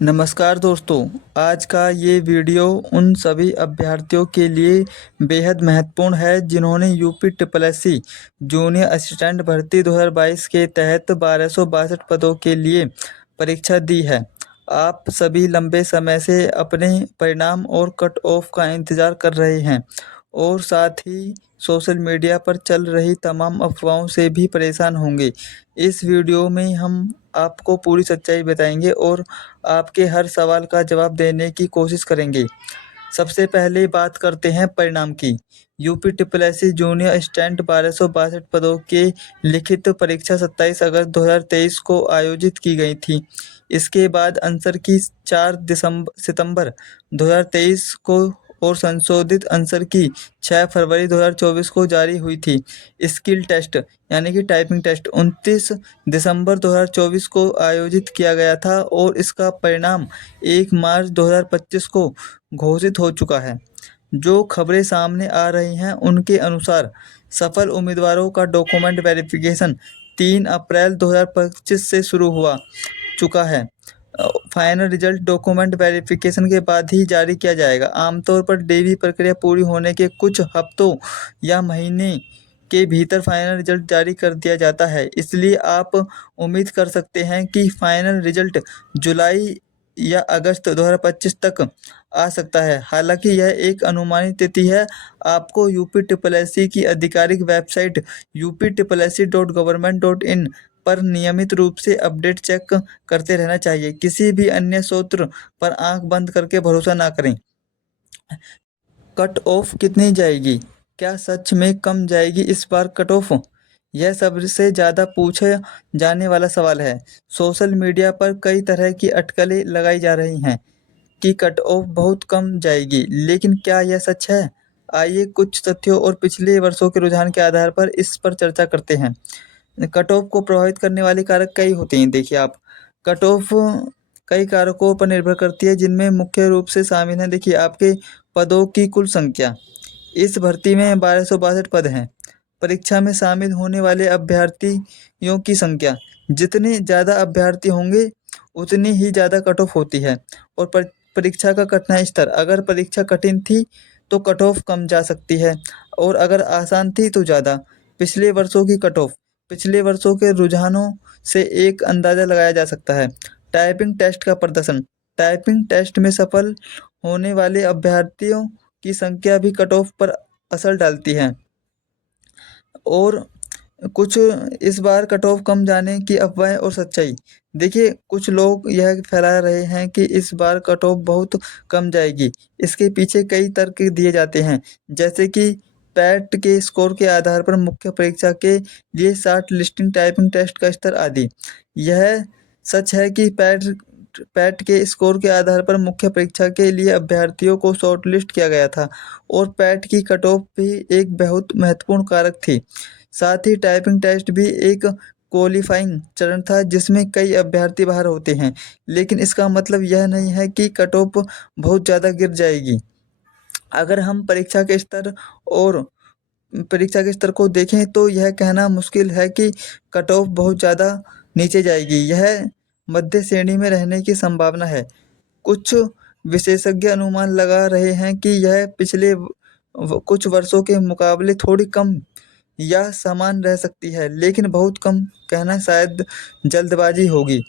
नमस्कार दोस्तों, आज का ये वीडियो उन सभी अभ्यर्थियों के लिए बेहद महत्वपूर्ण है जिन्होंने UP triple SC junior assistant भर्ती 2022 के तहत 1262 पदों के लिए परीक्षा दी है। आप सभी लंबे समय से अपने परिणाम और कट ऑफ का इंतज़ार कर रहे हैं और साथ ही सोशल मीडिया पर चल रही तमाम अफवाहों से भी परेशान होंगे। इस वीडियो में हम आपको पूरी सच्चाई बताएंगे और आपके हर सवाल का जवाब देने की कोशिश करेंगे। सबसे पहले बात करते हैं परिणाम की। UP triple SC junior assistant 1262 पदों के लिखित परीक्षा 27 अगस्त 2023 को आयोजित की गई थी। इसके बाद आंसर की 4 सितंबर 2023 को और संशोधित आंसर की 6 फरवरी 2024 को जारी हुई थी। स्किल टेस्ट यानी कि टाइपिंग टेस्ट 29 दिसंबर 2024 को आयोजित किया गया था और इसका परिणाम 1 मार्च 2025 को घोषित हो चुका है। जो खबरें सामने आ रही हैं उनके अनुसार सफल उम्मीदवारों का डॉक्यूमेंट वेरिफिकेशन 3 अप्रैल 2025 से शुरू हुआ चुका है। फाइनल रिजल्ट डॉक्यूमेंट वेरिफिकेशन के बाद ही जारी किया जाएगा। आमतौर पर डीवी प्रक्रिया पूरी होने के कुछ हफ्तों या महीने के भीतर फाइनल रिजल्ट जारी कर दिया जाता है, इसलिए आप उम्मीद कर सकते हैं कि फाइनल रिजल्ट जुलाई या अगस्त 2025 तक आ सकता है। हालांकि यह एक अनुमानित तिथि है। आपको यूपी ट्रिपल एससी की आधिकारिक वेबसाइट uptripplesc.government.in पर नियमित रूप से अपडेट चेक करते रहना चाहिए। किसी भी अन्य स्रोत पर आंख बंद करके भरोसा ना करें। कट ऑफ कितनी जाएगी? क्या सच में कम जाएगी इस बार कट ऑफ? यह सबसे ज़्यादा पूछा जाने वाला सवाल है। सोशल मीडिया पर कई तरह की अटकलें लगाई जा रही हैं कि कट ऑफ बहुत कम जाएगी, लेकिन क्या यह सच है? आइए कुछ तथ्यों और पिछले वर्षों के रुझान के आधार पर इस पर चर्चा करते हैं। कट ऑफ को प्रभावित करने वाले कारक कई होते हैं। देखिए आप, कट ऑफ कई कारकों पर निर्भर करती है जिनमें मुख्य रूप से शामिल हैं। देखिए आपके पदों की कुल संख्या। इस भर्ती में 1262 पद हैं। परीक्षा में शामिल होने वाले अभ्यर्थियों की संख्या। जितने ज़्यादा अभ्यर्थी होंगे उतनी ही ज़्यादा कट ऑफ होती है। और परीक्षा का कठिनाई स्तर। अगर परीक्षा कठिन थी तो कट ऑफ कम जा सकती है और अगर आसान थी तो ज़्यादा। पिछले वर्षों की कट ऑफ। पिछले वर्षों के रुझानों से एक अंदाज़ा लगाया जा सकता है। टाइपिंग टेस्ट का प्रदर्शन। टाइपिंग टेस्ट में सफल होने वाले अभ्यर्थियों की संख्या भी कट ऑफ पर असर डालती है। और कुछ इस बार कट ऑफ कम जाने की अफवाहें और सच्चाई। देखिए कुछ लोग यह फैला रहे हैं कि इस बार कट ऑफ बहुत कम जाएगी। इसके पीछे कई तर्क दिए जाते हैं, जैसे कि पैट के स्कोर के आधार पर मुख्य परीक्षा के लिए शॉर्ट लिस्टिंग, टाइपिंग टेस्ट का स्तर आदि। यह सच है कि पैट के स्कोर के आधार पर मुख्य परीक्षा के लिए अभ्यर्थियों को शॉर्टलिस्ट किया गया था और पैट की कट ऑफ भी एक बहुत महत्वपूर्ण कारक थी। साथ ही टाइपिंग टेस्ट भी एक क्वालिफाइंग चरण था जिसमें कई अभ्यर्थी बाहर होते हैं, लेकिन इसका मतलब यह नहीं है कि कट ऑफ बहुत ज़्यादा गिर जाएगी। अगर हम परीक्षा के स्तर को देखें तो यह कहना मुश्किल है कि कट ऑफ बहुत ज़्यादा नीचे जाएगी। यह मध्य श्रेणी में रहने की संभावना है। कुछ विशेषज्ञ अनुमान लगा रहे हैं कि यह पिछले कुछ वर्षों के मुकाबले थोड़ी कम या समान रह सकती है, लेकिन बहुत कम कहना शायद जल्दबाजी होगी।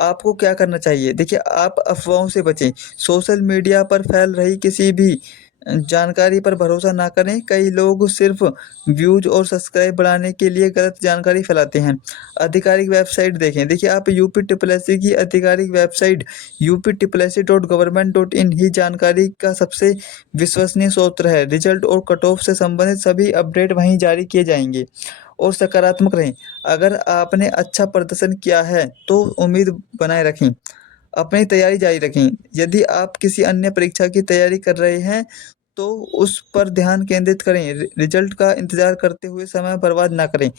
आपको क्या करना चाहिए? देखिए आप अफ़वाहों से बचें। सोशल मीडिया पर फैल रही किसी भी जानकारी पर भरोसा ना करें। कई लोग सिर्फ व्यूज़ और सब्सक्राइब बढ़ाने के लिए गलत जानकारी फैलाते हैं। आधिकारिक वेबसाइट देखें। देखिए आप यूपी ट्रिपल एससी की आधिकारिक वेबसाइट uptripplesc.government.in ही जानकारी का सबसे विश्वसनीय स्रोत है। रिजल्ट और कट ऑफ से संबंधित सभी अपडेट वहीं जारी किए जाएंगे। और सकारात्मक रहें। अगर आपने अच्छा प्रदर्शन किया है तो उम्मीद बनाए रखें। अपनी तैयारी जारी रखें। यदि आप किसी अन्य परीक्षा की तैयारी कर रहे हैं तो उस पर ध्यान केंद्रित करें। रिजल्ट का इंतज़ार करते हुए समय बर्बाद ना करें।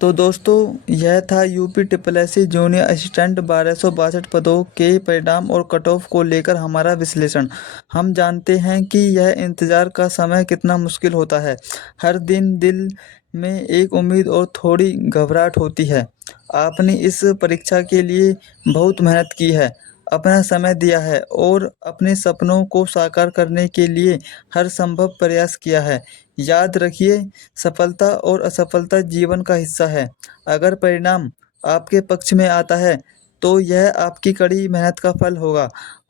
तो दोस्तों यह था UP triple SC junior assistant 1262 पदों के परिणाम और कट ऑफ को लेकर हमारा विश्लेषण। हम जानते हैं कि यह इंतज़ार का समय कितना मुश्किल होता है। हर दिन दिल में एक उम्मीद और थोड़ी घबराहट होती है। आपने इस परीक्षा के लिए बहुत मेहनत की है। अपना समय दिया है और अपने सपनों को साकार करने के लिए हर संभव प्रयास किया है। याद रखिए, सफलता और असफलता जीवन का हिस्सा है। अगर परिणाम आपके पक्ष में आता है, तो यह आपकी कड़ी मेहनत का फल होगा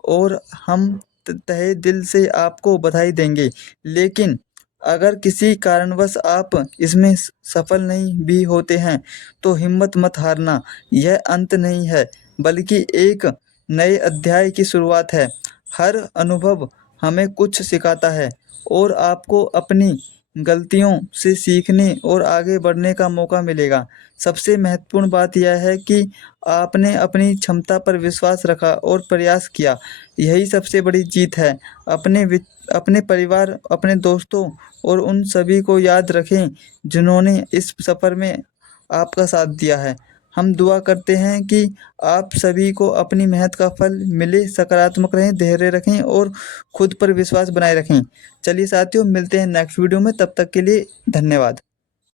और हम तहे दिल से आपको बधाई देंगे। लेकिन अगर किसी कारणवश आप इसमें सफल नहीं भी होते हैं, तो हिम्मत मत हारना। यह अंत नहीं है, बल्कि एक नए अध्याय की शुरुआत है। हर अनुभव हमें कुछ सिखाता है और आपको अपनी गलतियों से सीखने और आगे बढ़ने का मौका मिलेगा। सबसे महत्वपूर्ण बात यह है कि आपने अपनी क्षमता पर विश्वास रखा और प्रयास किया। यही सबसे बड़ी जीत है। अपने परिवार, अपने दोस्तों और उन सभी को याद रखें जिन्होंने इस सफ़र में आपका साथ दिया है। हम दुआ करते हैं कि आप सभी को अपनी मेहनत का फल मिले। सकारात्मक रहें, धैर्य रखें और खुद पर विश्वास बनाए रखें। चलिए साथियों, मिलते हैं नेक्स्ट वीडियो में। तब तक के लिए धन्यवाद।